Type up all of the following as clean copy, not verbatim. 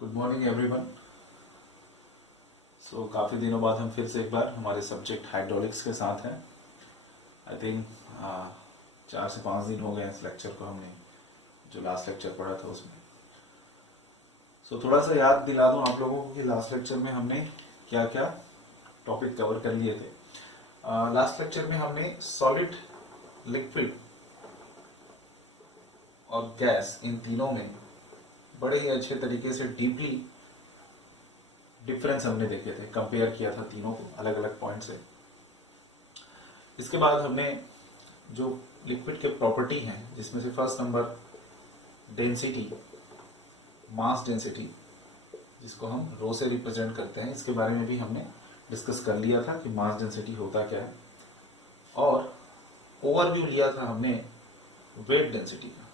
Good morning everyone. काफ़ी दिनों बाद हम फिर से एक बार हमारे सब्जेक्ट हाइड्रोलिक्स के साथ हैं। आई थिंक 4 से 5 दिन हो गए इस लेक्चर को हमने जो लास्ट लेक्चर पढ़ा था उसमें। थोड़ा सा याद दिला दूं आप लोगों को कि लास्ट लेक्चर में हमने क्या क्या टॉपिक कवर कर लिए थे। लास्ट लेक्चर में हमने सॉलिड, लिक्विड और गैस, इन तीनों में बड़े ही अच्छे तरीके से डीपली डिफरेंस हमने देखे थे, कंपेयर किया था तीनों को अलग अलग पॉइंट से। इसके बाद हमने जो लिक्विड के प्रॉपर्टी हैं, जिसमें से first number density, mass density, जिसको हम रो से रिप्रेजेंट करते हैं, इसके बारे में भी हमने डिस्कस कर लिया था कि मास डेंसिटी होता क्या है। और ओवरव्यू लिया था हमने वेट डेंसिटी का।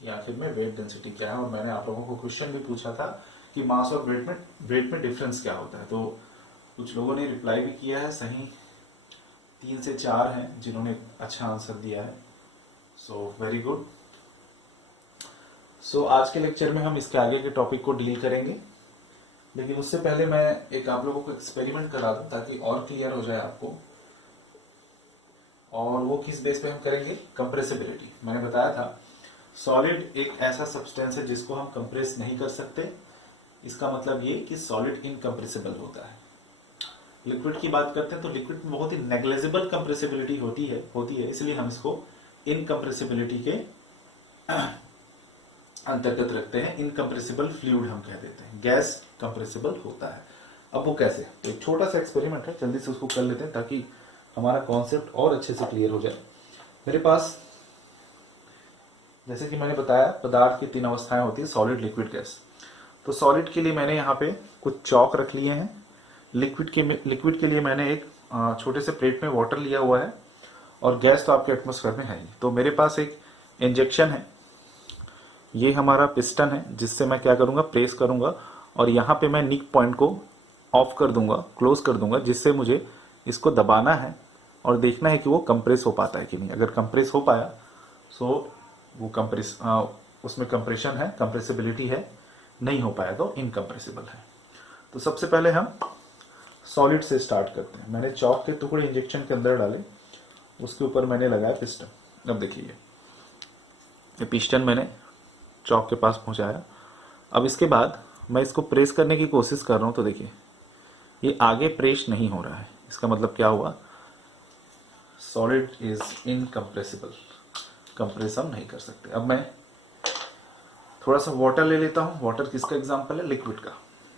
कि आखिर में वेट डेंसिटी क्या है, और मैंने आप लोगों को क्वेश्चन भी पूछा था कि मास और वेट में डिफरेंस क्या होता है। तो कुछ लोगों ने रिप्लाई भी किया है, सही 3 से 4 हैं जिन्होंने अच्छा आंसर दिया है। Very good. आज के लेक्चर में हम इसके आगे के टॉपिक को डील करेंगे, लेकिन उससे पहले मैं एक आप लोगों को एक्सपेरिमेंट करा दूं ताकि और क्लियर हो जाए आपको। और वो किस बेस पे हम करेंगे? कंप्रेसिबिलिटी। मैंने बताया था सॉलिड एक ऐसा सब्सटेंस है जिसको हम कंप्रेस नहीं कर सकते। इसका मतलब ये कि सॉलिड इनकम्प्रेसिबल होता है। लिक्विड की बात करते हैं तो लिक्विड में बहुत ही नेग्लेजिबल कंप्रेसिबिलिटी होती है, इसलिए हम इसको इनकम्प्रेसिबिलिटी के अंतर्गत रखते हैं। इनकम्प्रेसिबल फ्लूइड हम कह देते हैं। गैस कंप्रेसिबल होता है। अब वो कैसे? तो एक छोटा सा एक्सपेरिमेंट है, जल्दी से उसको कर लेते हैं ताकि हमारा कॉन्सेप्ट और अच्छे से क्लियर हो जाए। मेरे पास, जैसे कि मैंने बताया, पदार्थ की 3 अवस्थाएं होती है, सॉलिड, लिक्विड, गैस। तो सॉलिड के लिए मैंने यहाँ पे कुछ चौक रख लिए हैं। लिक्विड के लिए मैंने एक छोटे से प्लेट में वाटर लिया हुआ है, और गैस तो आपके एटमॉस्फेयर में है ही। तो मेरे पास एक इंजेक्शन है, ये हमारा पिस्टन है, जिससे मैं क्या करूंगा, प्रेस करूंगा, और यहाँ पे मैं निक पॉइंट को ऑफ कर दूंगा, क्लोज कर दूंगा, जिससे मुझे इसको दबाना है और देखना है कि वो कंप्रेस हो पाता है कि नहीं। अगर कंप्रेस हो पाया सो वो उसमें कंप्रेशन है, कंप्रेसिबिलिटी है। नहीं हो पाया तो इनकम्प्रेसिबल है। तो सबसे पहले हम सॉलिड से स्टार्ट करते हैं। मैंने चौक के टुकड़े इंजेक्शन के अंदर डाले, उसके ऊपर मैंने लगाया पिस्टन। अब देखिए, ये पिस्टन मैंने चौक के पास पहुंचाया। अब इसके बाद मैं इसको प्रेस करने की कोशिश कर रहा हूं, तो देखिए ये आगे प्रेस नहीं हो रहा है। इसका मतलब क्या हुआ? सॉलिड इज इनकम्प्रेसिबल, कंप्रेस हम नहीं कर सकते। अब मैं थोड़ा सा वाटर ले लेता हूं। वाटर किसका एग्जांपल है? लिक्विड का।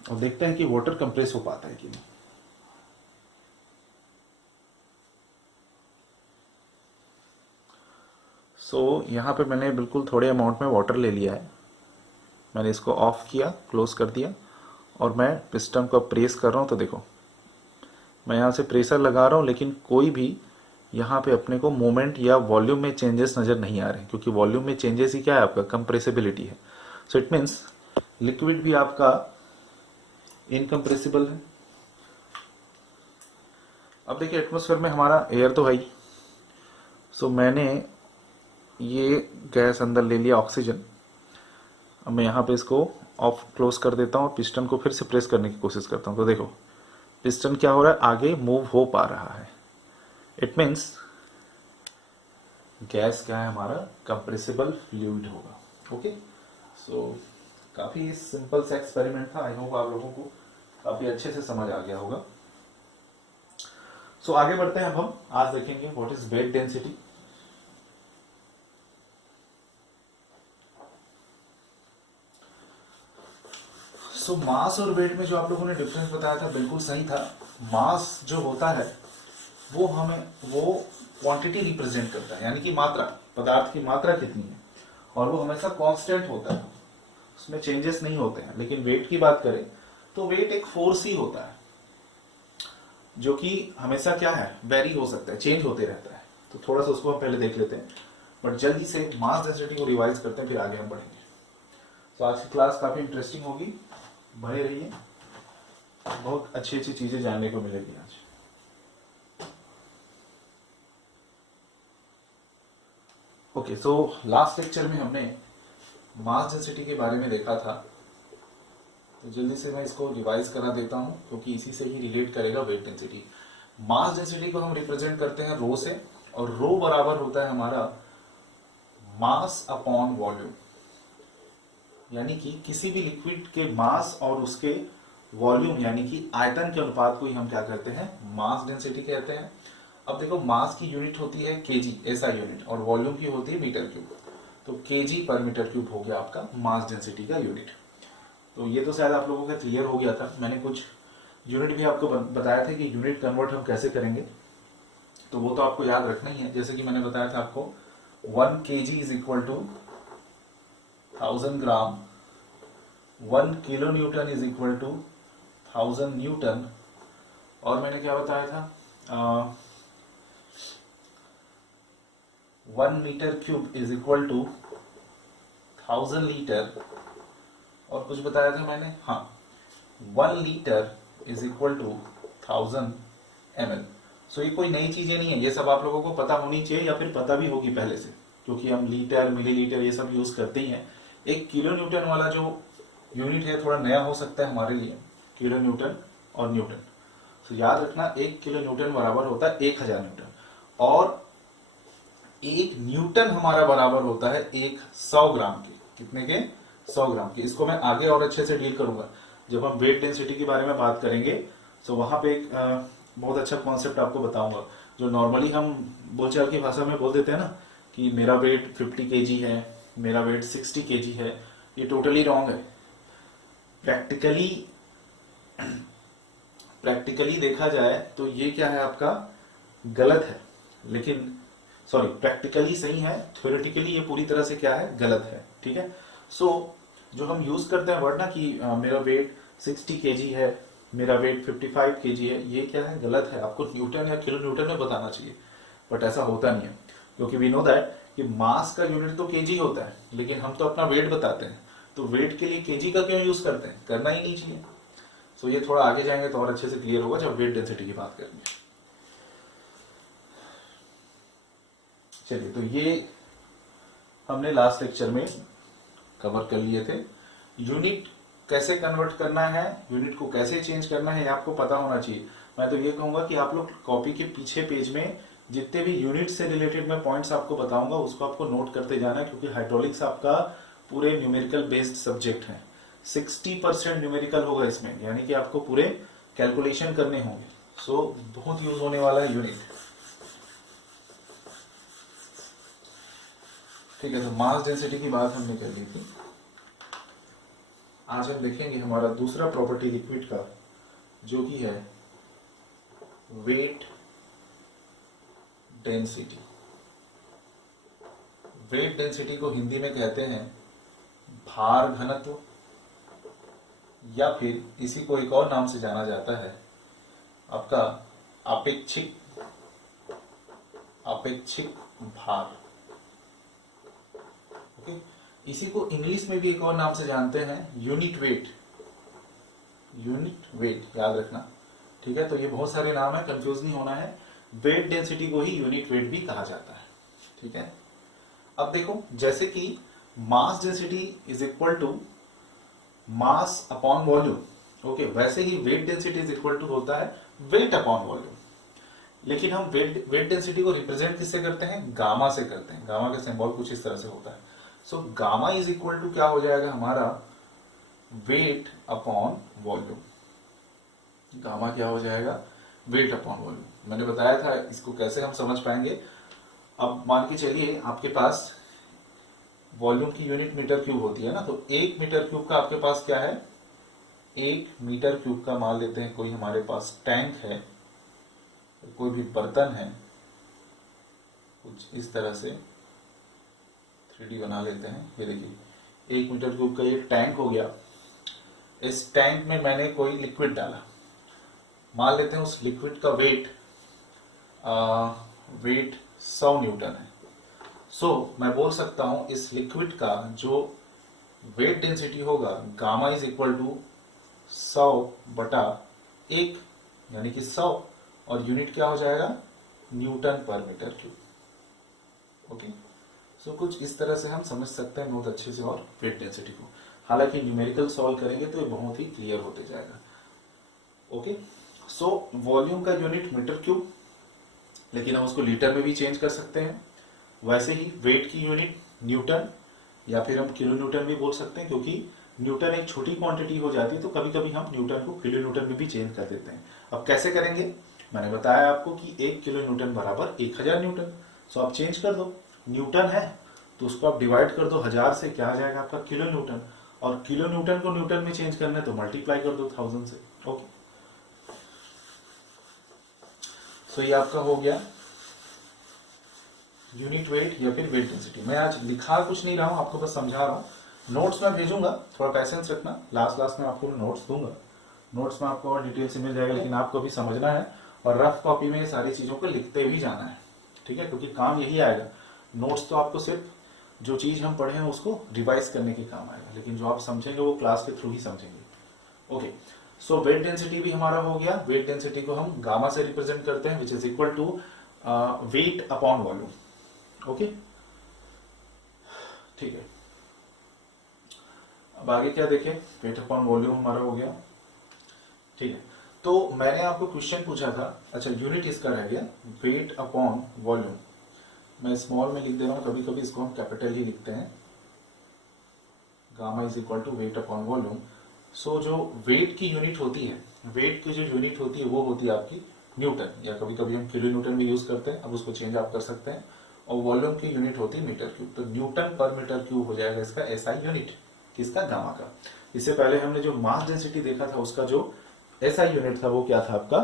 और देखते हैं कि वाटर कंप्रेस हो पाता है कि नहीं। यहां पे मैंने बिल्कुल थोड़े अमाउंट में वाटर ले लिया है। मैंने इसको ऑफ किया, क्लोज कर दिया, और मैं पिस्टन को प्रेस कर रहा हूं। तो देखो, मैं यहां से प्रेशर लगा रहा हूं, लेकिन कोई भी यहाँ पे अपने को मोमेंट या वॉल्यूम में चेंजेस नजर नहीं आ रहे, क्योंकि वॉल्यूम में चेंजेस ही क्या है? आपका कंप्रेसिबिलिटी है। सो इट मीन्स लिक्विड भी आपका इनकम्प्रेसिबल है। अब देखिए, एटमॉस्फेयर में हमारा एयर तो है ही। मैंने ये गैस अंदर ले लिया, ऑक्सीजन। अब मैं यहाँ पे इसको ऑफ क्लोज कर देता हूँ और पिस्टन को फिर से प्रेस करने की कोशिश करता हूँ। तो देखो, पिस्टन क्या हो रहा है? आगे मूव हो पा रहा है। इट मीन्स गैस क्या है? हमारा कंप्रेसिबल फ्लूइड होगा। ओके, काफी सिंपल सा एक्सपेरिमेंट था। आई होप आप लोगों को काफी अच्छे से समझ आ गया होगा। आगे बढ़ते हैं। अब हम आज देखेंगे व्हाट इज वेट डेंसिटी। मास और वेट में जो आप लोगों ने डिफरेंस बताया था, बिल्कुल सही था। मास जो होता है वो क्वांटिटी रिप्रेजेंट करता है, यानी कि मात्रा, पदार्थ की मात्रा कितनी है, और वो हमेशा कांस्टेंट होता है, उसमें चेंजेस नहीं होते हैं। लेकिन वेट की बात करें तो वेट एक फोर्स ही होता है, जो कि हमेशा क्या है? वेरी हो सकता है, चेंज होते रहता है। तो थोड़ा सा उसको हम पहले देख लेते हैं, बट जल्दी से मास डेंसिटी को रिवाइज करते हैं, फिर आगे हम बढ़ेंगे। आज की क्लास काफी इंटरेस्टिंग होगी, बने रहिए। बहुत अच्छी अच्छी चीजें जानने को मिलेगी आज। ओके, सो लास्ट लेक्चर में हमने मास डेंसिटी के बारे में देखा था, तो जल्दी से मैं इसको रिवाइज करा देता हूं क्योंकि इसी से ही रिलेट करेगा वेट डेंसिटी। मास डेंसिटी को हम रिप्रेजेंट करते हैं रो से, और रो बराबर होता है हमारा मास अपॉन वॉल्यूम, यानी कि किसी भी लिक्विड के मास और उसके वॉल्यूम यानी कि आयतन के अनुपात को ही हम क्या कहते हैं, मास डेंसिटी कहते हैं। अब देखो, मास की यूनिट होती है केजी, ऐसा यूनिट, और वॉल्यूम की होती है मीटर क्यूब। तो केजी पर मीटर क्यूब हो गया आपका मास डेंसिटी का यूनिट। तो ये तो शायद आप लोगों का क्लियर हो गया था। मैंने कुछ यूनिट भी आपको बताया था कि यूनिट कन्वर्ट हम कैसे करेंगे, तो वो तो आपको याद रखना ही है। जैसे कि मैंने बताया था आपको 1 kg इज इक्वल टू 1000 ग्राम, 1 kilo newton is equal to 1000 newton, और मैंने क्या बताया था, 1 metre cube is equal to 1000 litre, और कुछ बताया था मैंने, हाँ, 1 litre is equal to 1000 ml। So ये कोई नई चीजें नहीं है, ये सब आप लोगों को पता होनी चाहिए या फिर पता भी होगी पहले से, क्योंकि हम लीटर, मिलीलीटर ये सब यूज करते ही हैं। एक किलो न्यूटन वाला जो यूनिट है थोड़ा नया हो सकता है हमारे लिए, किलो न्यूटन और न्यूटन। तो याद रखना, 1 किलो न्यूटन बराबर होता है 1000 न्यूटन, और 1 न्यूटन हमारा बराबर होता है 100 ग्राम के। कितने के? 100 ग्राम के। इसको मैं आगे और अच्छे से डील करूंगा जब हम वेट डेंसिटी के बारे में बात करेंगे। तो वहां पे एक बहुत अच्छा कॉन्सेप्ट आपको बताऊंगा, जो नॉर्मली हम बोलचाल की भाषा में बोल देते हैं ना, कि मेरा वेट 50 kg है, मेरा वेट 60 kg है। ये टोटली रॉन्ग है। प्रैक्टिकली देखा जाए तो ये क्या है, आपका गलत है। लेकिन सॉरी, प्रैक्टिकली सही है, थ्योरेटिकली ये पूरी तरह से क्या है, गलत है। ठीक है। सो जो हम यूज करते हैं वर्ड ना कि मेरा वेट 60 kg है, मेरा वेट 55 kg है, ये क्या है, गलत है। आपको न्यूटन या किलो न्यूटन में बताना चाहिए, बट ऐसा होता नहीं है, क्योंकि वी नो दैट कि मास का यूनिट तो केजी होता है, लेकिन हम तो अपना वेट बताते हैं। तो वेट के लिए केजी का क्यों यूज करते हैं, करना ही नहीं चाहिए। सो ये थोड़ा आगे जाएंगे तो और अच्छे से क्लियर होगा जब वेट डेंसिटी की बात करेंगे। चलिए, तो ये हमने लास्ट लेक्चर में कवर कर लिए थे। यूनिट कैसे कन्वर्ट करना है, यूनिट को कैसे चेंज करना है, ये आपको पता होना चाहिए। मैं तो ये कहूंगा कि आप लोग कॉपी के पीछे पेज में जितने भी यूनिट से रिलेटेड मैं पॉइंट्स आपको बताऊंगा उसको आपको नोट करते जाना है, क्योंकि हाइड्रोलिक्स आपका पूरे न्यूमेरिकल बेस्ड सब्जेक्ट है। 60% न्यूमेरिकल होगा इसमें, यानी कि आपको पूरे कैलकुलेशन करने होंगे। सो बहुत यूज होने वाला है यूनिट। ठीक है, तो मास डेंसिटी की बात हमने कर ली थी। आज हम देखेंगे हमारा दूसरा प्रॉपर्टी लिक्विड का, जो कि है वेट डेंसिटी। वेट डेंसिटी को हिंदी में कहते हैं भार घनत्व, या फिर इसी को एक और नाम से जाना जाता है आपका अपेक्षिक भार। ओके, इसी को इंग्लिश में भी एक और नाम से जानते हैं, यूनिट वेट। याद रखना। ठीक है, तो ये बहुत सारे नाम है, कंफ्यूज नहीं होना है। वेट डेंसिटी को ही यूनिट वेट भी कहा जाता है। ठीक है। अब देखो, जैसे कि mass density is equal to mass upon volume. Okay, वैसे ही weight density is equal to होता है वेट अपॉन वॉल्यूम। लेकिन हम वेट डेंसिटी को रिप्रेजेंट किससे करते हैं, गामा से करते हैं। गामा का सिंबल कुछ इस तरह से होता है। So gamma is equal to क्या हो जाएगा हमारा, वेट अपॉन वॉल्यूम। गामा क्या हो जाएगा, वेट अपॉन वॉल्यूम। मैंने बताया था इसको कैसे हम समझ पाएंगे। अब मान के चलिए आपके पास वॉल्यूम की यूनिट मीटर क्यूब होती है ना, तो 1 मीटर क्यूब का आपके पास क्या है, 1 मीटर क्यूब का मान लेते हैं कोई हमारे पास टैंक है, कोई भी बर्तन है, कुछ इस तरह से 3D बना लेते हैं। ये देखिए, 1 मीटर क्यूब का ये टैंक हो गया। इस टैंक में मैंने कोई लिक्विड डाला, मान लेते हैं उस लिक्विड का वेट 100 न्यूटन है। सो मैं बोल सकता हूं इस लिक्विड का जो वेट डेंसिटी होगा, गामा इज इक्वल टू 100/1, यानी कि 100, और यूनिट क्या हो जाएगा, न्यूटन पर मीटर क्यूब। ओके, सो कुछ इस तरह से हम समझ सकते हैं बहुत अच्छे से और वेट डेंसिटी को। हालांकि न्यूमेरिकल सॉल्व करेंगे तो ये बहुत ही क्लियर होते जाएगा। ओके, सो वॉल्यूम का यूनिट मीटर क्यूब, लेकिन हम उसको लीटर में भी चेंज कर सकते हैं। वैसे ही वेट की यूनिट न्यूटन, या फिर हम किलो न्यूटन भी बोल सकते हैं, क्योंकि न्यूटन एक छोटी क्वांटिटी हो जाती है तो कभी कभी हम न्यूटन को किलो न्यूटन में भी चेंज कर देते हैं। अब कैसे करेंगे, मैंने बताया आपको कि 1 किलो न्यूटन बराबर 1000 न्यूटन। सो आप चेंज कर दो, न्यूटन है तो उसको आप डिवाइड कर दो 1000 से, क्या आ जाएगा आपका किलो न्यूटन, और किलो न्यूटन को न्यूटन में चेंज करना है तो मल्टीप्लाई कर दो 1000 से। ओके, सो ये आपका हो गया यूनिट वेट या फिर वेट डेंसिटी। मैं आज लिखा कुछ नहीं रहा हूं, आपको बस समझा रहा हूं। नोट्स में भेजूंगा, थोड़ा पैसेंस रखना, लास्ट में आपको नोट्स दूंगा। नोट्स में आपको और डिटेल से मिल जाएगा, लेकिन आपको भी समझना है और रफ कॉपी में ये सारी चीजों को लिखते भी जाना है, ठीक है, क्योंकि काम यही आएगा। नोट्स तो आपको सिर्फ जो चीज हम पढ़े हैं उसको रिवाइज करने के काम आएगा, लेकिन जो आप समझेंगे वो क्लास के थ्रू ही समझेंगे। ओके, सो वेट डेंसिटी भी हमारा हो गया। वेट डेंसिटी को हम गामा से रिप्रेजेंट करते हैं, which is equal to weight upon volume. Okay, ठीक है, अब आगे क्या देखें, वेट अपॉन वॉल्यूम हमारा हो गया, ठीक है। तो मैंने आपको क्वेश्चन पूछा था, अच्छा यूनिट इसका रह गया वेट अपॉन वॉल्यूम। मैं स्मॉल में लिख दे रहा हूं, कभी कभी इसको हम कैपिटल ही लिखते हैं। Gamma is equal to weight upon volume. So जो वेट की यूनिट होती है, वेट की जो यूनिट होती है वो होती है आपकी न्यूटन, या कभी कभी हम किलो न्यूटन भी यूज करते हैं, अब उसको चेंज आप कर सकते हैं। और वॉल्यूम की यूनिट होती है मीटर क्यूब, तो न्यूटन पर मीटर क्यूब हो जाएगा इसका एसआई यूनिट, किसका, गामा का। इससे पहले हमने जो मास डेंसिटी देखा था उसका जो एसआई यूनिट था वो क्या था आपका,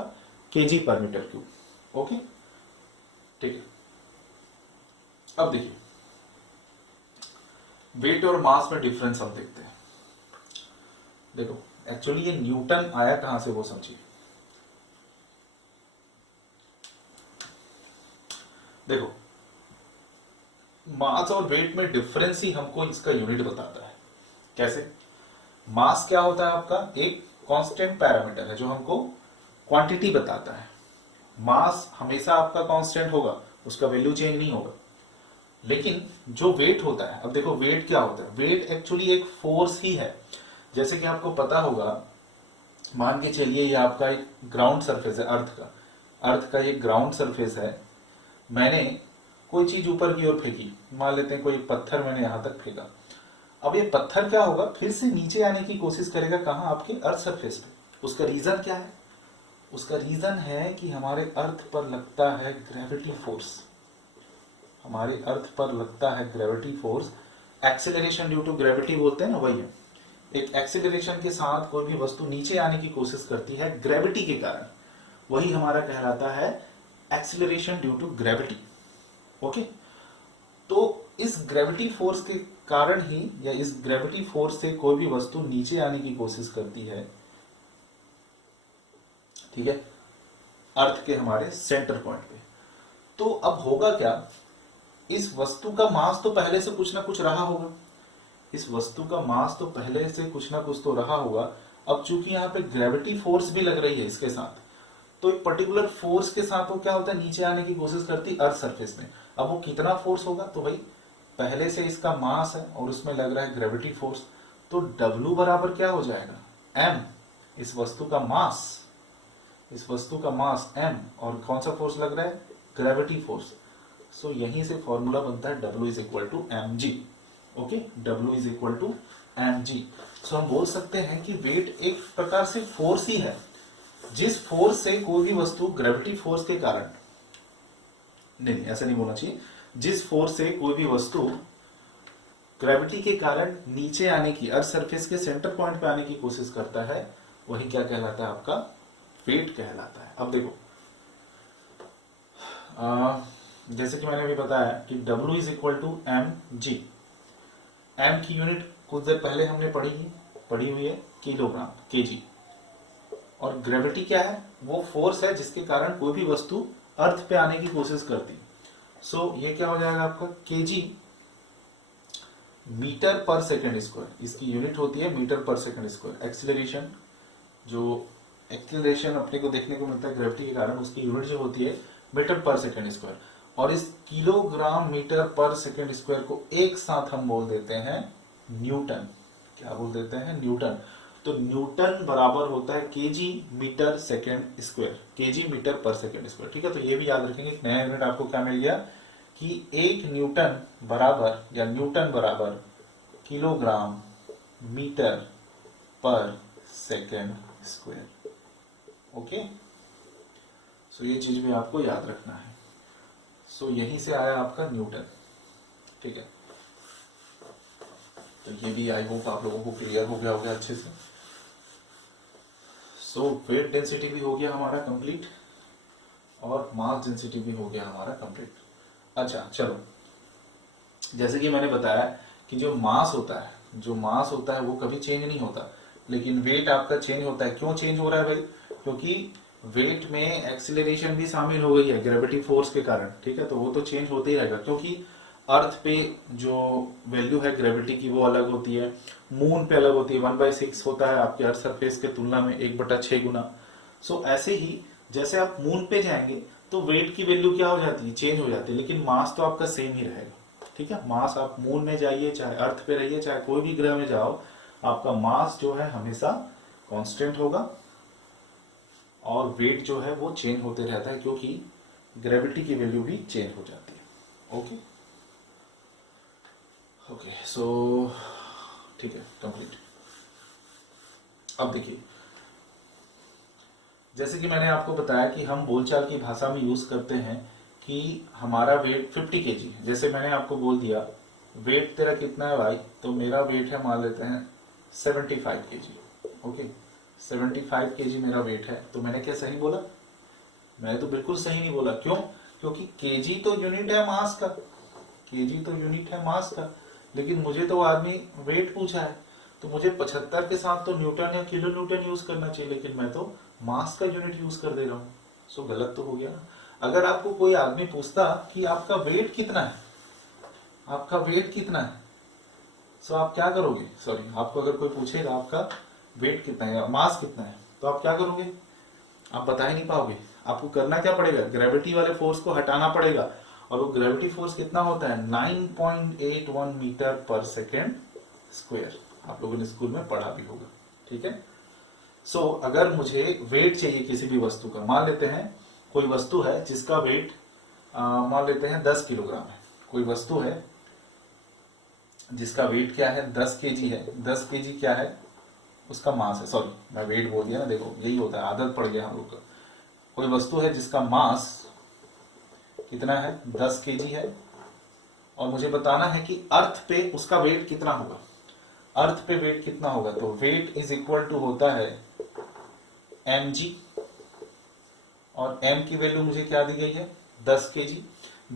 केजी पर मीटर क्यूब। ओके, ठीक है। अब देखिए वेट और मास में डिफरेंस हम देखते हैं। देखो एक्चुअली ये न्यूटन आया कहां से वो समझिए। देखो मास और वेट में डिफरेंस ही हमको इसका यूनिट बताता है। कैसे, मास क्या होता है आपका, एक कांस्टेंट पैरामीटर है जो हमको क्वांटिटी बताता है। मास हमेशा आपका कांस्टेंट होगा, उसका वैल्यू चेंज नहीं होगा। लेकिन जो वेट होता है, अब देखो वेट क्या होता है, वेट एक्चुअली एक फोर्स ही है। जैसे कि आपको पता होगा, मान के चलिए ये आपका एक ग्राउंड सरफेस है, अर्थ का ये ग्राउंड सरफेस है। मैंने कोई चीज ऊपर की ओर फेंकी, मान लेते हैं कोई पत्थर मैंने यहां तक फेंका। अब ये पत्थर क्या होगा, फिर से नीचे आने की कोशिश करेगा, कहां, आपके अर्थ सरफेस पे। उसका रीजन क्या है, उसका रीजन है कि हमारे अर्थ पर लगता है ग्रेविटी फोर्स, हमारे अर्थ पर लगता है gravity force. Acceleration due to gravity बोलते हैं ना, वही है। एक एक्सेलरेशन के साथ कोई भी वस्तु नीचे आने की कोशिश करती है ग्रेविटी के कारण, वही हमारा कहलाता है acceleration due to gravity. Okay, तो इस ग्रेविटी फोर्स के कारण ही, या इस ग्रेविटी फोर्स से कोई भी वस्तु नीचे आने की कोशिश करती है, ठीक है, अर्थ के हमारे सेंटर पॉइंट पे। तो अब होगा क्या, इस वस्तु का मास तो पहले से कुछ ना कुछ रहा होगा, इस वस्तु का मास तो पहले से कुछ ना कुछ तो रहा होगा। अब चूंकि यहाँ पे ग्रेविटी फोर्स भी लग रही है इसके साथ, तो एक पर्टिकुलर फोर्स के साथ वो क्या होता है, नीचे आने की कोशिश करती अर्थ सरफेस में। अब वो कितना फोर्स होगा, तो भाई पहले से इसका मास है और उसमें लग रहा है ग्रेविटी फोर्स, तो W बराबर क्या हो जाएगा, m, इस वस्तु का मास, इस वस्तु का मास m, और कौन सा फोर्स लग रहा है, ग्रेविटी फोर्स। सो यहीं से फॉर्मूला बनता है W is equal to mg। Okay, W is equal to mg। So हम बोल सकते हैं कि वेट एक प्रकार से फोर्स ही है, जिस फोर्स से कोई भी वस्तु ग्रेविटी फोर्स के कारण, नहीं ऐसा नहीं बोलना चाहिए, जिस फोर्स से कोई भी वस्तु ग्रेविटी के कारण नीचे आने की, अर्थ सरफेस के सेंटर पॉइंट पे आने की कोशिश करता है, वही क्या कहलाता है, आपका वेट कहलाता है। अब देखो जैसे कि मैंने अभी बताया कि W is equal to mg। m की यूनिट कुछ देर पहले हमने पढ़ी हुई है किलोग्राम, केजी। और ग्रेविटी क्या है, वो फोर्स है जिसके कारण कोई भी वस्तु अर्थ पे आने की कोशिश करती। सो ये क्या हो जाएगा आपका, केजी मीटर पर सेकंड स्क्वायर, इसकी यूनिट होती है मीटर पर सेकंड स्क्वायर। एक्सीलरेशन, जो एक्सीलरेशन अपने को देखने को मिलता है ग्रेविटी के कारण, उसकी यूनिट जो होती है मीटर पर सेकंड स्क्वायर। और इस किलोग्राम मीटर पर सेकेंड स्क्वायर को एक साथ हम बोल देते हैं न्यूटन। क्या बोल देते हैं? न्यूटन। तो न्यूटन बराबर होता है KG metre second square, KG metre पर सेकेंड स्क्वायर। ठीक है, तो ये भी याद रखेंगे। एक नया यूनिट आपको क्या मिल गया कि एक न्यूटन बराबर या न्यूटन बराबर किलोग्राम मीटर पर सेकेंड स्क्वायर। ओके, सो ये चीज भी आपको याद रखना है। सो यहीं से आया आपका न्यूटन। ठीक है, तो ये भी आई होप आप लोगों को क्लियर हो गया होगा अच्छे से। सो वेट डेंसिटी भी हो गया हमारा कंप्लीट और मास डेंसिटी भी हो गया हमारा कंप्लीट। अच्छा चलो, जैसे कि मैंने बताया कि जो मास होता है वो कभी चेंज नहीं होता, लेकिन वेट आपका चेंज होता है। क्यों चेंज हो रहा है भाई? क्योंकि वेट में एक्सीलरेशन भी शामिल हो गई है ग्रेविटी फोर्स के कारण। ठीक है, तो वो तो चेंज होते ही रहेगा, क्योंकि अर्थ पे जो वैल्यू है ग्रेविटी की वो अलग होती है, मून पे अलग होती है। 1/6 होता है आपके अर्थ सरफेस के तुलना में 1/6 गुना। सो ऐसे ही जैसे आप मून पे जाएंगे तो वेट की वैल्यू क्या हो जाती है? चेंज हो जाती है, लेकिन मास तो आपका सेम ही रहेगा। ठीक है, मास आप मून में जाइए, चाहे अर्थ पे रहिए, चाहे कोई भी ग्रह में जाओ, आपका मास जो है हमेशा कांस्टेंट होगा और वेट जो है वो चेंज होते रहता है, क्योंकि ग्रेविटी की वैल्यू भी चेंज हो जाती है। ओके ओके, सो ठीक है, कंप्लीट। अब देखिए, जैसे कि मैंने आपको बताया कि हम बोलचाल की भाषा में यूज करते हैं कि हमारा वेट 50 केजी। जैसे मैंने आपको बोल दिया वेट तेरा कितना है भाई, तो मेरा वेट है मान लेते हैं 75 केजी। ओके, 75 केजी मेरा वेट है। तो मैंने क्या सही बोला? मैंने तो बिल्कुल सही नहीं बोला। क्यों? क्योंकि केजी तो यूनिट है मास का, केजी तो यूनिट है मास का, लेकिन मुझे तो आदमी वेट पूछा है, तो मुझे 75 के साथ तो न्यूटन या किलो न्यूटन यूज करना चाहिए, लेकिन मैं तो मास का यूनिट यूज कर दे रहा हूँ। सो गलत तो हो गया ना। अगर आपको कोई आदमी पूछता कि आपका वेट कितना है, आपका वेट कितना है, सो आप क्या करोगे? सॉरी, आपको अगर कोई पूछेगा आपका वेट कितना है या मास कितना है, तो आप क्या करोगे? आप बता ही नहीं पाओगे। आपको करना क्या पड़ेगा? ग्रेविटी वाले फोर्स को हटाना पड़ेगा, और वो ग्रेविटी फोर्स कितना होता है? 9.81 मीटर पर सेकेंड स्क्वायर। आप लोगों ने स्कूल में पढ़ा भी होगा। ठीक है, सो अगर मुझे वेट चाहिए किसी भी वस्तु का, मान लेते हैं कोई वस्तु है जिसका वेट मान लेते हैं 10 किलोग्राम है। कोई वस्तु है जिसका वेट क्या है? 10 केजी है। 10 केजी क्या है? उसका मास है। सॉरी, मैं वेट बोल दिया ना, देखो यही होता है, आदत पड़ गया हम लोग का। कोई वस्तु है जिसका मास कितना है? 10 केजी है, और मुझे बताना है कि अर्थ पे उसका वेट कितना होगा। अर्थ पे वेट कितना होगा? तो वेट इज इक्वल टू होता है mg, और m की वैल्यू मुझे क्या दी गई है? 10 केजी।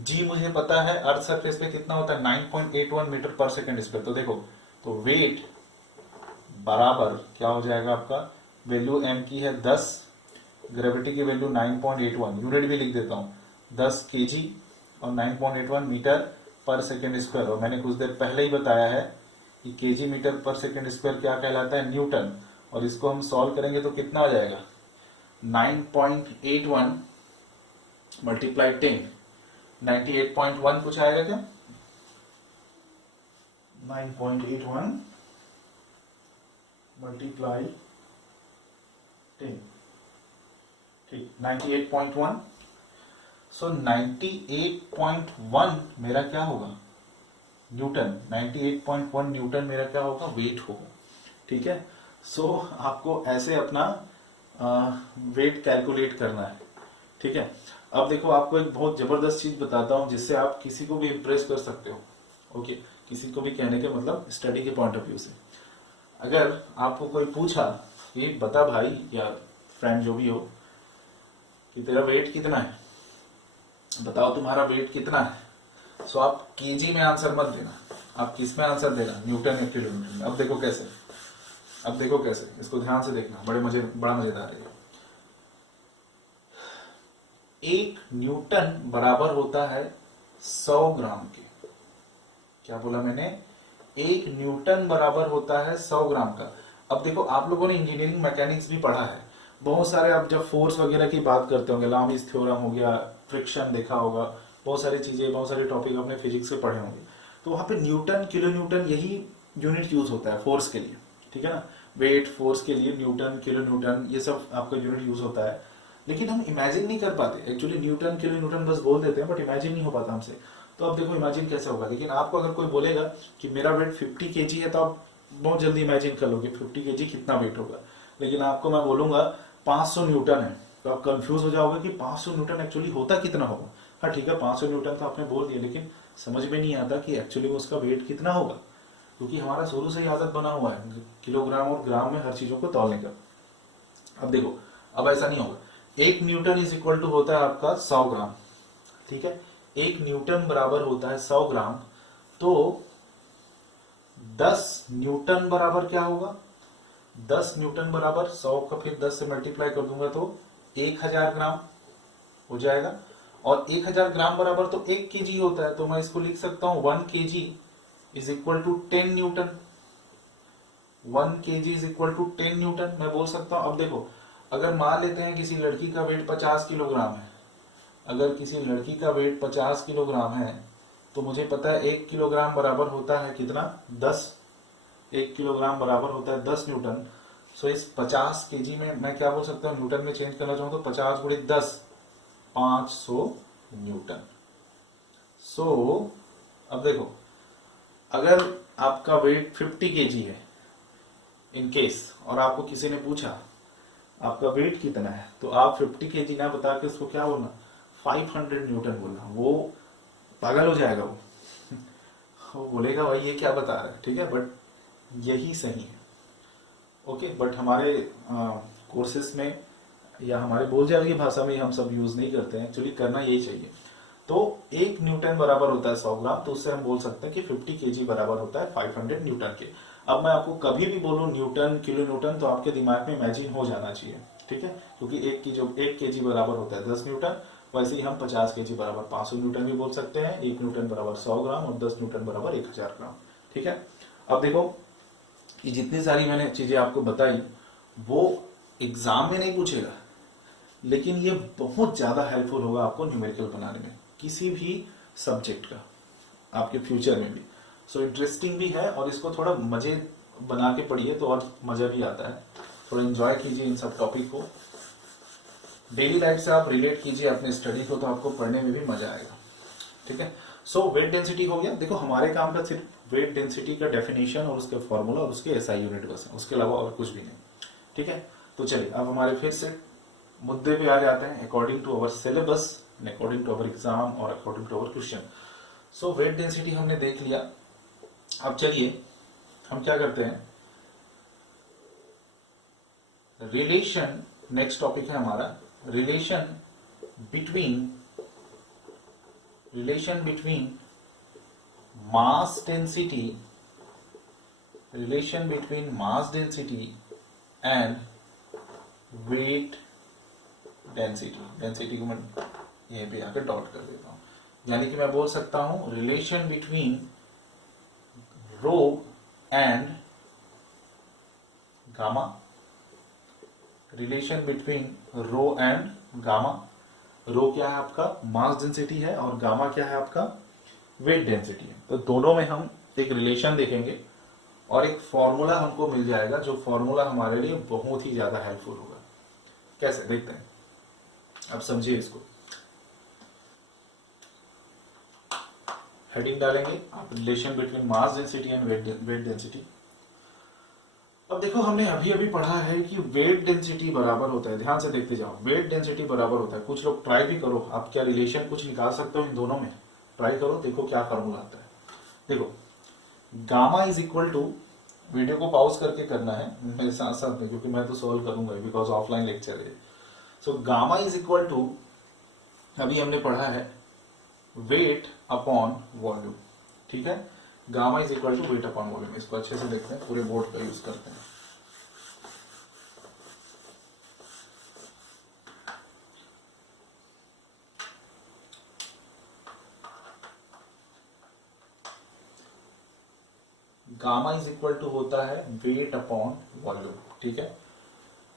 g मुझे पता है अर्थ सरफेस पे कितना होता है? 9.81 मीटर पर सेकेंड स्क्वायर। तो देखो, तो वेट बराबर क्या हो जाएगा आपका? वैल्यू m की है 10, ग्रेविटी की वैल्यू 9.81, यूनिट भी लिख देता हूं 10 केजी और 9.81 मीटर पर सेकेंड स्क्वायर। और मैंने कुछ देर पहले ही बताया है कि केजी मीटर पर सेकेंड स्क्वायर क्या कहलाता है? न्यूटन। और इसको हम सॉल्व करेंगे तो कितना आ जाएगा? 9.81 मल्टीप्लाई 10, 98.1 कुछ आएगा क्या? 9.81 मल्टीप्लाई 10, ठीक, 98.1। सो 98.1 मेरा क्या होगा? न्यूटन। 98.1 न्यूटन मेरा क्या होगा? वेट होगा। ठीक है, सो आपको ऐसे अपना वेट कैलकुलेट करना है। ठीक है, अब देखो आपको एक बहुत जबरदस्त चीज बताता हूं जिससे आप किसी को भी इंप्रेस कर सकते हो। ओके, किसी को भी कहने के मतलब स्टडी के पॉइंट ऑफ व्यू से। अगर आपको कोई पूछा कि बता भाई या फ्रेंड जो भी हो कि तेरा वेट कितना है, बताओ तुम्हारा वेट कितना है, सो आप केजी में आंसर मत देना, आप किस में आंसर देना? न्यूटन या किलोमीटर में। अब देखो कैसे, अब देखो कैसे, इसको ध्यान से देखना, बड़ा मजेदार है। 1 न्यूटन बराबर होता है 100 ग्राम के। क्या बोला मैंने? 1 न्यूटन बराबर होता है 100 ग्राम का। अब देखो, आप लोगों ने इंजीनियरिंग मैकेनिक्स भी पढ़ा है, बहुत सारे आप जब फोर्स वगैरह की बात करते होंगे, लामीज थ्योरम हो गया, फ्रिक्शन देखा होगा, बहुत सारी चीजें, बहुत सारे टॉपिक आपने फिजिक्स से पढ़े होंगे। तो वहां पे न्यूटन, किलो न्यूटन यही यूनिट यूज होता है फोर्स के लिए, ठीक है ना। वेट, फोर्स के लिए न्यूटन, किलो न्यूटन, ये सब आपका यूनिट यूज होता है। लेकिन हम इमेजिन नहीं कर पाते एक्चुअली, न्यूटन, किलो न्यूटन बस बोल देते हैं, बट इमेजिन नहीं हो पाता हमसे। तो अब देखो इमेजिन कैसे होगा। लेकिन आपको अगर कोई बोलेगा कि मेरा वेट 50 kg है, तो आप बहुत जल्दी इमेजिन कर लोगे 50 kg कितना वेट होगा। लेकिन आपको मैं बोलूंगा 500 न्यूटन है, तो आप कंफ्यूज हो जाओगे कि 500 न्यूटन एक्चुअली होता कितना होगा। हाँ ठीक है, 500 न्यूटन तो आपने बोल दिया, लेकिन समझ में नहीं आता कि एक्चुअली उसका वेट कितना होगा, क्योंकि हमारा शुरू से ही आदत बना हुआ है किलोग्राम और ग्राम में हर चीजों को तौलने का। अब देखो, अब ऐसा नहीं होगा। 1 न्यूटन इज इक्वल टू होता है आपका 100 ग्राम, ठीक है। 1 न्यूटन बराबर होता है 100 ग्राम। तो 10 न्यूटन बराबर क्या होगा? 10 न्यूटन बराबर 100 का फिर 10 से मल्टीप्लाई कर दूंगा तो 1000 ग्राम हो जाएगा। और 1000 ग्राम बराबर तो 1 केजी होता है, तो मैं इसको लिख सकता हूं 1 KG is equal to 10 newton. 1 KG is equal to 10 newton मैं बोल सकता हूं। अब देखो, अगर मान लेते हैं किसी लड़की का वेट 50 किलोग्राम है, अगर किसी लड़की का वेट 50 किलोग्राम है, तो मुझे पता है 1 किलोग्राम बराबर होता है कितना? 10। 1 किलोग्राम बराबर होता है 10 न्यूटन। सो इस 50 केजी में मैं क्या बोल सकता हूँ, न्यूटन में चेंज करना चाहूँ तो 50 गुणे 10, 500 न्यूटन। सो अब देखो, अगर आपका वेट 50 केजी है इन केस, और आपको किसी ने पूछा आपका वेट कितना है, तो आप 50 केजी ना बता के उसको क्या बोलना, 500 न्यूटन बोलना। वो पागल हो जाएगा, वो बोलेगा भाई ये क्या बता रहा है, ठीक है। बट यही सही है, ओके। बट हमारे कोर्सेस में या हमारे बोलचाल की भाषा में हम सब यूज नहीं करते हैं, एक्चुअली करना यही चाहिए। तो 1 न्यूटन बराबर होता है 100 ग्राम, तो उससे हम बोल सकते हैं कि 50 केजी बराबर होता है 500 न्यूटन के। अब मैं आपको कभी भी बोलूं न्यूटन, किलो न्यूटन, तो आपके दिमाग में इमेजिन हो जाना चाहिए, ठीक है। क्योंकि 1 केजी बराबर होता है 10 न्यूटन, वैसे ही हम 50 केजी बराबर 500 न्यूटन भी बोल सकते हैं। 1 न्यूटन बराबर 100 ग्राम और 10 न्यूटन बराबर 1000 ग्राम, ठीक है। अब देखो, ये जितनी सारी मैंने चीजें आपको बताई वो एग्जाम में नहीं पूछेगा, लेकिन ये बहुत ज्यादा हेल्पफुल होगा आपको न्यूमेरिकल बनाने में, किसी भी सब्जेक्ट का, आपके फ्यूचर में भी। सो इंटरेस्टिंग भी है, और इसको थोड़ा मजे बना के पढ़िए तो और मजा भी आता है। थोड़ा एंजॉय कीजिए इन सब टॉपिक को, डेली लाइफ से आप रिलेट कीजिए अपने स्टडी को, तो आपको पढ़ने में भी मजा आएगा, ठीक है। सो वेट डेंसिटी हो गया। देखो, हमारे काम का सिर्फ वेट डेंसिटी का डेफिनेशन और उसके फॉर्मूला और उसके एसआई यूनिट बस है, उसके अलावा और कुछ भी नहीं, ठीक है। तो चलिए अब हमारे फिर से मुद्दे पे आ जाते हैं, according to our syllabus, according to our exam और according to our question. So weight density हमने देख लिया। अब चलिए हम क्या करते हैं, रिलेशन, नेक्स्ट टॉपिक है हमारा relation between mass density, relation between mass density and weight density. Density को मैं यहीं पे आकर डॉट कर देता हूं, यानी कि मैं बोल सकता हूं relation between rho and gamma, relation between rho and gamma. Rho क्या है आपका? मास डेंसिटी है, और गामा क्या है आपका? वेट डेंसिटी है। तो दोनों में हम एक रिलेशन देखेंगे और एक फॉर्मूला हमको मिल जाएगा, जो फॉर्मूला हमारे लिए बहुत ही ज्यादा हेल्पफुल होगा। कैसे, देखते हैं, अब समझिए इसको। हेडिंग डालेंगे आप, relation between mass density and weight density. अब देखो, हमने अभी अभी पढ़ा है कि वेट डेंसिटी बराबर होता है, ध्यान से देखते जाओ, वेट डेंसिटी बराबर होता है, कुछ लोग ट्राई भी करो, आप क्या रिलेशन कुछ निकाल सकते हो इन दोनों में, ट्राई करो, देखो क्या फॉर्मूला आता है। देखो, gamma is equal to, video को पॉज करके करना है मेरे साथ साथ में, क्योंकि मैं तो सॉल्व करूंगा बिकॉज ऑफलाइन लेक्चर है। So gamma is equal to, अभी हमने पढ़ा है वेट अपॉन वॉल्यूम, ठीक है। Gamma is equal to weight upon volume. इसको अच्छे से देखते हैं, पूरे बोर्ड का यूज करते हैं। गामा इज इक्वल टू होता है वेट अपॉन वॉल्यूम, ठीक है।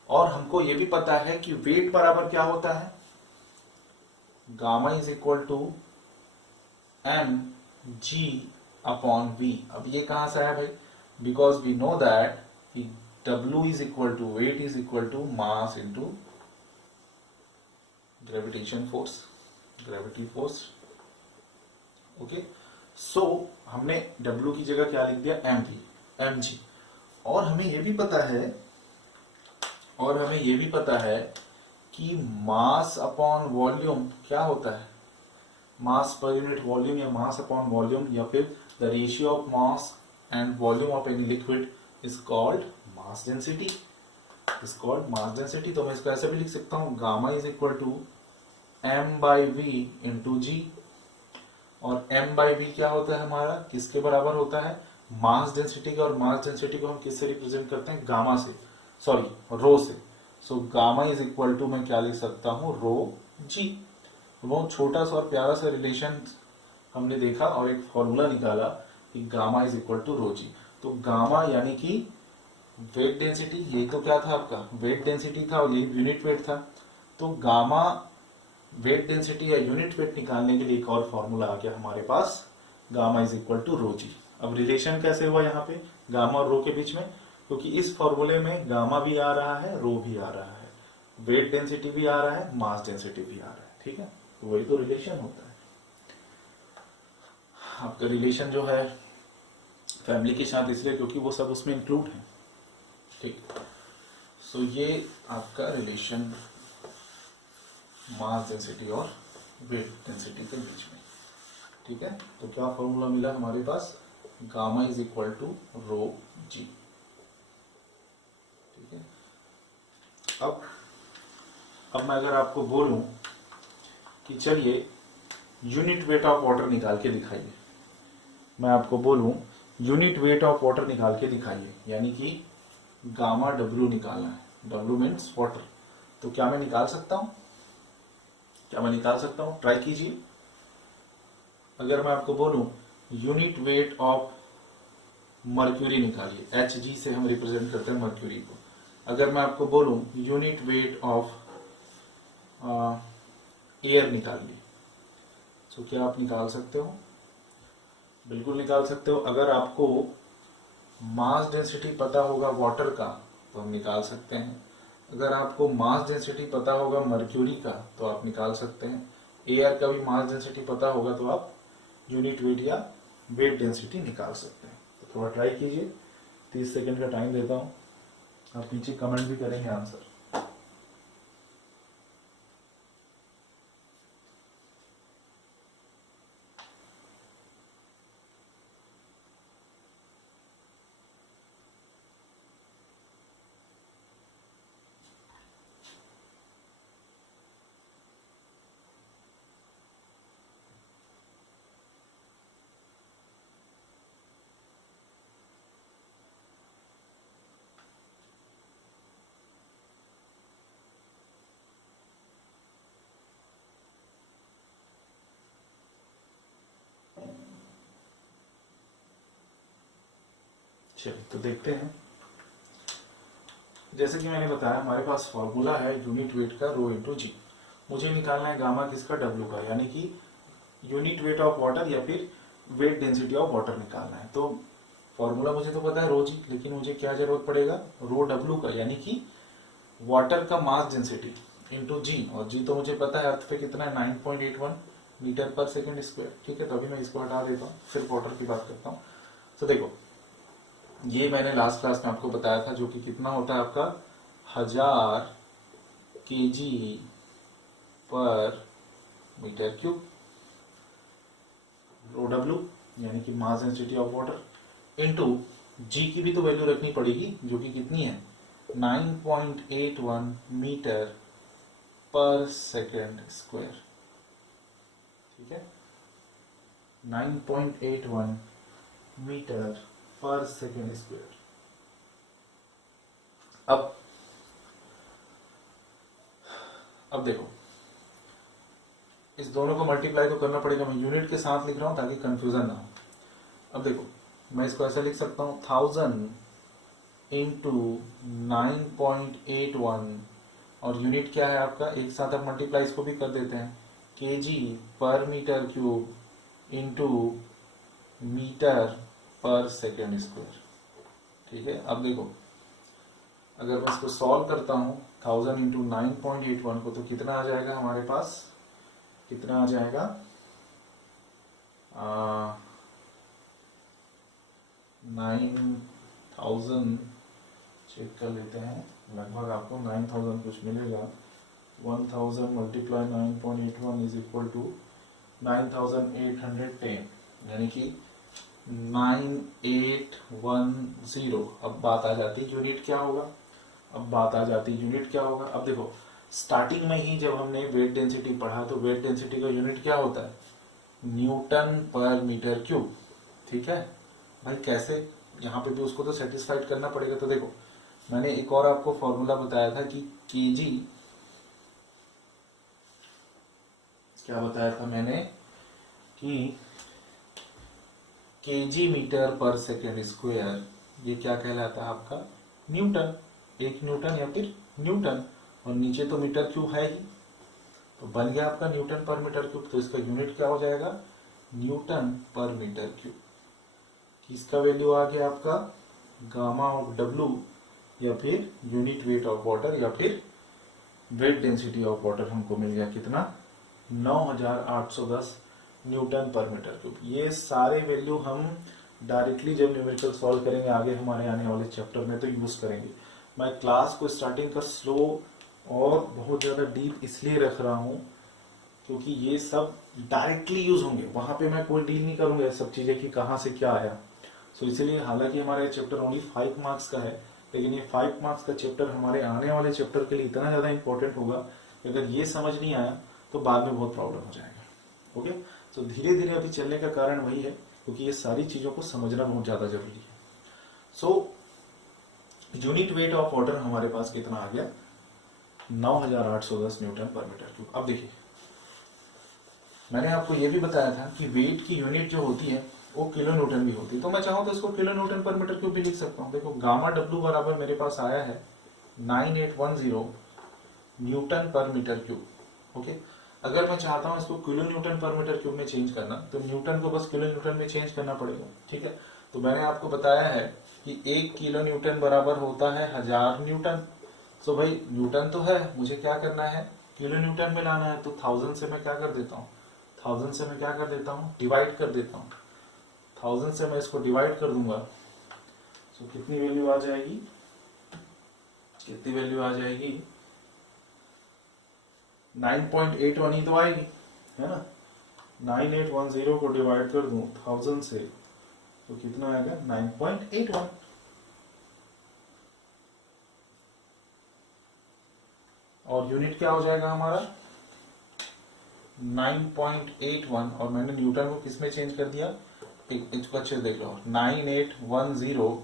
और हमको ये भी पता है कि वेट बराबर क्या होता है, gamma is equal to M G upon V. अब ये कहां से आया भाई? बिकॉज वी नो दैट कि W is equal to weight is equal to mass into gravitation force, gravity force. Okay, so हमने W की जगह क्या लिख दिया? M G. और हमें यह भी पता है कि मास अपॉन वॉल्यूम क्या होता है? मास पर यूनिट वॉल्यूम या मास अपॉन वॉल्यूम या फिर the ratio of mass and volume of any liquid is called mass density, तो मैं इसको ऐसे भी लिख सकता हूं, gamma is equal to M by V into G. और एम बाई वी क्या होता है हमारा? किसके बराबर होता है? मास डेंसिटी का। और मास डेंसिटी को हम किससे रिप्रेजेंट करते हैं? गामा से, सॉरी रो से। So gamma is equal to मैं क्या लिख सकता हूं? रो जी। बहुत छोटा सा और प्यारा सा रिलेशन हमने देखा और एक फॉर्मूला निकाला कि गामा इज इक्वल टू रो जी। तो गामा यानी कि वेट डेंसिटी, ये तो क्या था आपका? वेट डेंसिटी था और ये यूनिट वेट था। तो गामा वेट डेंसिटी या यूनिट वेट निकालने के लिए एक और फॉर्मूला आ गया हमारे पास, गामा इज इक्वल टू रो जी। अब रिलेशन कैसे हुआ यहाँ पे गामा और रो के बीच में? क्योंकि इस फॉर्मूले में गामा भी आ रहा है, रो भी आ रहा है, वेट डेंसिटी भी आ रहा है, मास डेंसिटी भी आ रहा है। ठीक है, तो वही तो रिलेशन होता है। आपका रिलेशन जो है फैमिली के साथ इसलिए क्योंकि वो सब उसमें इंक्लूड है। ठीक, सो ये आपका रिलेशन मास डेंसिटी और वेट डेंसिटी के बीच में। ठीक है, तो क्या फॉर्मूला मिला हमारे पास? गामा इज इक्वल टू रो जी। ठीक है, अब मैं अगर आपको बोलूं कि चलिए यूनिट वेट ऑफ वाटर निकाल के दिखाइए, मैं आपको बोलूं यूनिट वेट ऑफ वाटर निकाल के दिखाइए, यानी कि गामा W निकालना है, W मीन्स वाटर। तो क्या मैं निकाल सकता हूं? ट्राई कीजिए। अगर मैं आपको बोलूं यूनिट वेट ऑफ मर्क्यूरी निकालिए, Hg से हम रिप्रेजेंट करते हैं मर्क्यूरी को। अगर मैं आपको बोलूं यूनिट वेट ऑफ एयर निकालिए, तो क्या आप निकाल सकते हो? बिल्कुल निकाल सकते हो। अगर आपको मास डेंसिटी पता होगा वाटर का तो हम निकाल सकते हैं। अगर आपको मास डेंसिटी पता होगा मर्क्यूरी का तो आप निकाल सकते हैं। एयर का भी मास डेंसिटी पता होगा तो आप यूनिट वेट या वेट डेंसिटी निकाल सकते हैं। तो थोड़ा ट्राई कीजिए, 30 सेकंड का टाइम देता हूं, आप नीचे कमेंट भी करेंगे आंसर। चलिए तो देखते हैं। जैसे कि मैंने बताया हमारे पास फॉर्मूला है यूनिट वेट का रो इंटू जी। मुझे निकालना है गामा किसका? W का, यानी कि यूनिट वेट ऑफ वाटर या फिर वेट डेंसिटी ऑफ वाटर निकालना है। तो फॉर्मूला मुझे तो पता है रो जी, लेकिन मुझे क्या जरूरत पड़ेगा? रो W का, यानी कि वाटर का मास डेंसिटी इंटू जी। और जी तो मुझे पता है अर्थ पे कितना है, 9.81 मीटर पर सेकेंड स्क्वायर। ठीक है, तो अभी मैं इसको हटा देता हूँ, सिर्फ वाटर की बात करता हूँ। तो देखो, ये मैंने लास्ट क्लास में आपको बताया था, जो कि कितना होता है आपका 1000 kg पर मीटर क्यूब। रो W यानी कि mass density of water into G की भी तो वैल्यू रखनी पड़ेगी, जो कि कितनी है 9.81 मीटर पर सेकेंड स्क्वायर। ठीक है, 9.81 मीटर पर सेकेंड स्क्वायर। अब देखो, इस दोनों को मल्टीप्लाई तो करना पड़ेगा। मैं यूनिट के साथ लिख रहा हूं ताकि कंफ्यूजन ना हो। अब देखो, मैं इसको ऐसा लिख सकता हूं 1000 इंटू 9.81 और यूनिट क्या है आपका, एक साथ अब मल्टीप्लाई इसको भी कर देते हैं, केजी पर मीटर क्यूब इंटू मीटर पर सेकेंड स्क्वायर। ठीक है, अब देखो अगर मैं इसको सॉल्व करता हूं 1000 इंटू 9.81 को, तो कितना आ जाएगा हमारे पास, कितना आ जाएगा 9000, चेक कर लेते हैं, लगभग आपको 9000 कुछ मिलेगा। 1000 मल्टीप्लाई 9.81 इज इक्वल टू 9810, यानी कि 9810। अब बात आ जाती है यूनिट क्या होगा, अब बात आ जाती है यूनिट क्या होगा। अब देखो स्टार्टिंग में ही जब हमने वेट डेंसिटी पढ़ा तो वेट डेंसिटी का यूनिट क्या होता है, न्यूटन पर मीटर क्यूब। ठीक है भाई, कैसे, यहाँ पे भी उसको तो सेटिस्फाइड करना पड़ेगा। तो देखो मैंने एक और आपको फॉर्मूला बताया था कि केजी, क्या बताया था मैंने कि केजी मीटर पर सेकेंड स्क्वायर, ये क्या कहलाता है आपका, न्यूटन, 1 न्यूटन या फिर न्यूटन, और नीचे तो मीटर क्यूब है ही, तो बन गया आपका न्यूटन पर मीटर क्यूब। तो इसका यूनिट क्या हो जाएगा, न्यूटन पर मीटर क्यूब। इसका वैल्यू आ गया आपका गामा ऑफ डब्ल्यू, या फिर यूनिट वेट ऑफ वाटर, या फिर वेट डेंसिटी ऑफ वाटर हमको मिल गया कितना, 9810 न्यूटन पर मीटर क्यूब। ये सारे वैल्यू हम डायरेक्टली जब न्यूमेरिकल सॉल्व करेंगे आगे हमारे आने वाले चैप्टर में तो यूज करेंगे। मैं क्लास को स्टार्टिंग का स्लो और बहुत ज्यादा डीप इसलिए रख रहा हूं क्योंकि ये सब डायरेक्टली यूज होंगे, वहां पे मैं कोई डील नहीं करूंगा ये सब चीजें कि कहां से क्या आया। सो इसलिए हालांकि हमारा ये चैप्टर ओनली 5 मार्क्स का है, लेकिन ये 5 मार्क्स का चैप्टर हमारे आने वाले चैप्टर के लिए इतना ज्यादा इंपॉर्टेंट होगा कि अगर ये समझ नहीं आया तो बाद में बहुत प्रॉब्लम हो जाएगा। ओके, तो धीरे धीरे अभी चलने का कारण वही है क्योंकि ये सारी चीजों को समझना बहुत ज्यादा जरूरी है। So unit weight of water हमारे पास कितना आ गया, 9810 न्यूटन पर मीटर क्यूब। अब देखिए मैंने आपको ये भी बताया था कि वेट की यूनिट जो होती है वो किलो न्यूटन भी होती है, तो मैं चाहूँ तो इसको किलो न्यूटन पर मीटर क्यूब भी लिख सकता हूँ। देखो गामा डब्ल्यू बराबर मेरे पास आया है 9810 न्यूटन पर मीटर क्यूब। ओके, अगर मैं चाहता हूँ इसको किलो न्यूटन पर मीटर क्यूब में चेंज करना तो न्यूटन को बस किलो न्यूटन में चेंज करना पड़ेगा। ठीक है, तो मैंने आपको बताया है कि 1 किलो न्यूटन बराबर होता है 1000 न्यूटन। सो भाई न्यूटन तो है, मुझे क्या करना है, किलो न्यूटन में लाना है, तो 1000 से मैं क्या कर देता हूँ, 1000 से मैं क्या कर देता हूँ, डिवाइड कर देता हूँ। 1000 से मैं इसको डिवाइड कर दूंगा, सो कितनी वैल्यू आ जाएगी, कितनी वैल्यू आ जाएगी, 9.81 ही तो आएगी, है ना। 9810 को डिवाइड कर दूं 1000 से तो कितना आएगा, 9.81। और यूनिट क्या हो जाएगा हमारा 9.81, और मैंने न्यूटन को किस में चेंज कर दिया, इसको अच्छे देख लो, 9810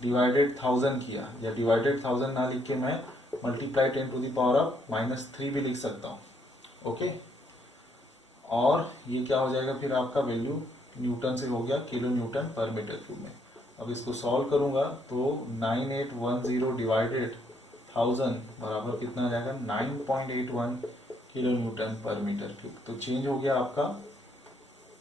डिवाइडेड 1000 किया, या डिवाइडेड 1000 ना लिख के मैं multiply 10 to the power of -3 भी लिख सकता हूँ। ओके, और ये क्या हो जाएगा फिर आपका वैल्यू न्यूटन से हो गया किलो न्यूटन पर मीटर क्यूब में। अब इसको सॉल्व करूंगा तो 9810 डिवाइडेड 1000 बराबर कितना आ जाएगा, 9.81 किलो न्यूटन पर मीटर क्यूब। तो चेंज हो गया आपका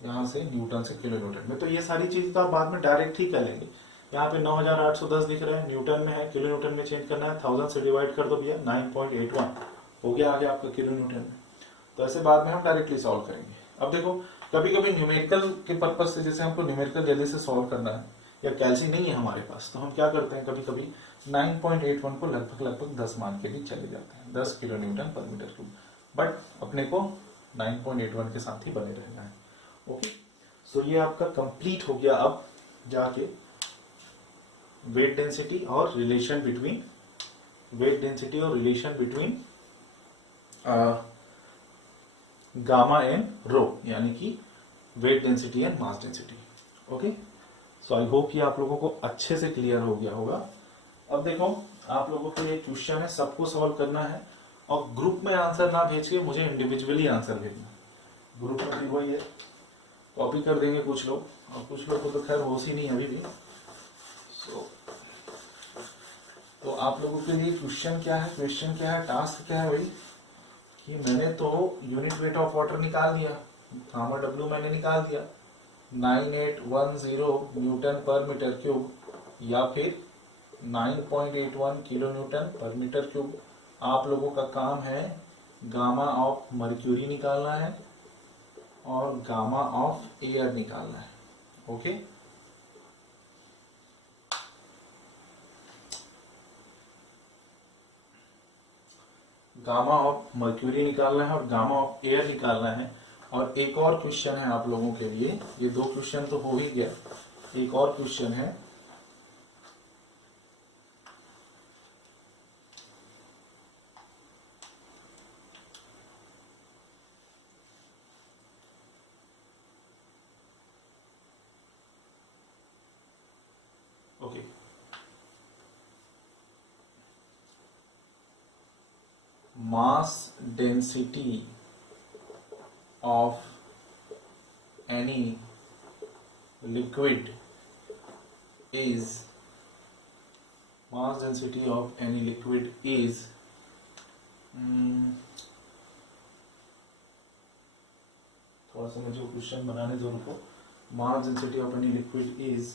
यहाँ से न्यूटन से किलो न्यूटन में। तो ये सारी चीज तो आप बाद में डायरेक्ट ही कर लेंगे। यहाँ पे 9810 दिख रहा है, न्यूटन में है, किलो न्यूटन में चेंज करना है, 1000 से डिवाइड कर दो भैया, 9.81 हो गया आगे आपका किलो न्यूटन में। तो ऐसे बाद में हम डायरेक्टली सॉल्व करेंगे। अब देखो कभी कभी न्यूमेरिकल के पर्पज से, जैसे हमको न्यूमेरिकल जल्दी से सॉल्व करना है या कैलसी नहीं है हमारे पास, तो हम क्या करते हैं, कभी कभी 9.81 को लगभग 10 मान के भी चले जाते हैं, 10 किलो न्यूटन पर मीटर क्यूब, बट अपने को 9.81 के साथ ही बने रहना है। ओके, सो ये आपका कंप्लीट हो गया। अब जाके वेट डेंसिटी और रिलेशन बिटवीन गामा एंड रो, यानी कि weight density and mass density. Okay, so I hope कि आप लोगों को अच्छे से क्लियर हो गया होगा। अब देखो आप लोगों को ये क्वेश्चन है, सबको सॉल्व करना है, और ग्रुप में आंसर ना भेज के मुझे इंडिविजुअली आंसर भेजना। ग्रुप में भी वही है, कॉपी कर देंगे कुछ लोग, और कुछ लोग को तो खैर होश ही नहीं अभी भी। तो आप लोगों के लिए क्वेश्चन क्या है, टास्क क्या है भाई, कि मैंने तो यूनिट वेट ऑफ वाटर निकाल दिया, गामा डब्ल्यू मैंने निकाल दिया, 9810 न्यूटन पर मीटर क्यूब या फिर 9.81 किलो न्यूटन पर मीटर क्यूब। आप लोगों का काम है गामा ऑफ मर्क्यूरी निकालना है और गामा ऑफ एयर निकालना है। ओके, गामा ऑफ मर्क्यूरी निकालना है और गामा ऑफ एयर निकालना है। और एक और क्वेश्चन है आप लोगों के लिए, ये 2 क्वेश्चन तो हो ही गया, एक और क्वेश्चन है okay mass density of any liquid is mass density of any liquid is थोड़ा सा मुझे क्वेश्चन बनाने दो रुको। mass density of any liquid is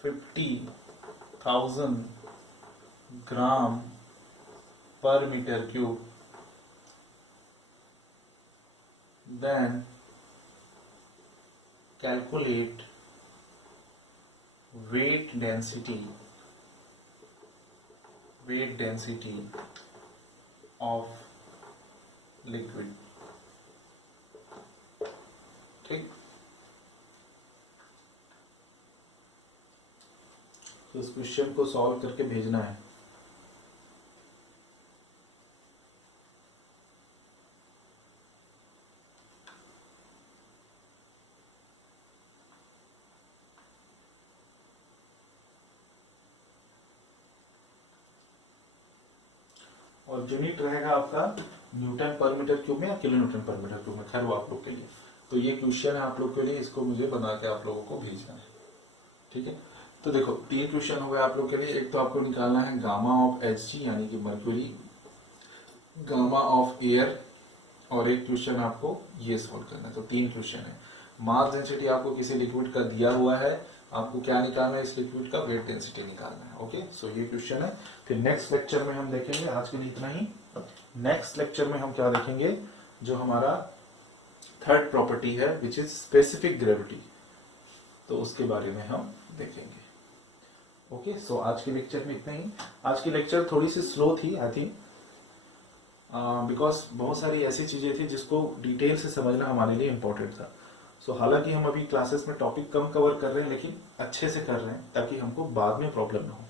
$50,000 gram per meter cube, then calculate weight density of liquid। ठीक, तो इस क्वेश्चन को सॉल्व करके भेजना है। और यूनिट रहेगा आपका न्यूटन पर मीटर क्यूब में या किलो न्यूटन पर मीटर क्यूब में, खैर वो आप लोग के लिए। तो ये क्वेश्चन है आप लोग के लिए, इसको मुझे बना के आप लोगों को भेजना है। ठीक है, तो देखो 3 क्वेश्चन हो गए आप लोग के लिए। एक तो आपको निकालना है गामा ऑफ Hg यानी कि मर्क्यूरी, गामा ऑफ एयर, और एक क्वेश्चन आपको ये सॉल्व करना है। तो 3 क्वेश्चन है। मास डेंसिटी आपको किसी लिक्विड का दिया हुआ है, आपको क्या निकालना है, इस लिक्विड का वेट डेंसिटी निकालना है। ओके, सो ये क्वेश्चन है। फिर नेक्स्ट लेक्चर में हम देखेंगे, आज के लिए इतना ही। नेक्स्ट लेक्चर में हम क्या देखेंगे, जो हमारा थर्ड प्रॉपर्टी है विच इज स्पेसिफिक ग्रेविटी, तो उसके बारे में हम देखेंगे। ओके, सो आज के लेक्चर में इतना ही। आज की लेक्चर थोड़ी सी स्लो थी आई थिंक, बिकॉज बहुत सारी ऐसी चीजें थी जिसको डिटेल से समझना हमारे लिए इम्पोर्टेंट था। सो हालांकि हम अभी क्लासेस में टॉपिक कम कवर कर रहे हैं, लेकिन अच्छे से कर रहे हैं ताकि हमको बाद में प्रॉब्लम ना हो।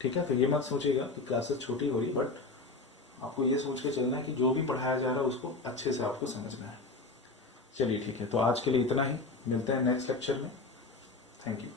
ठीक है, तो ये मत सोचिएगा कि क्लासेस छोटी हो रही, बट आपको ये सोच के चलना है कि जो भी पढ़ाया जा रहा है उसको अच्छे से आपको समझना है। चलिए ठीक है, तो आज के लिए इतना ही, मिलते हैं नेक्स्ट लेक्चर में। Thank you.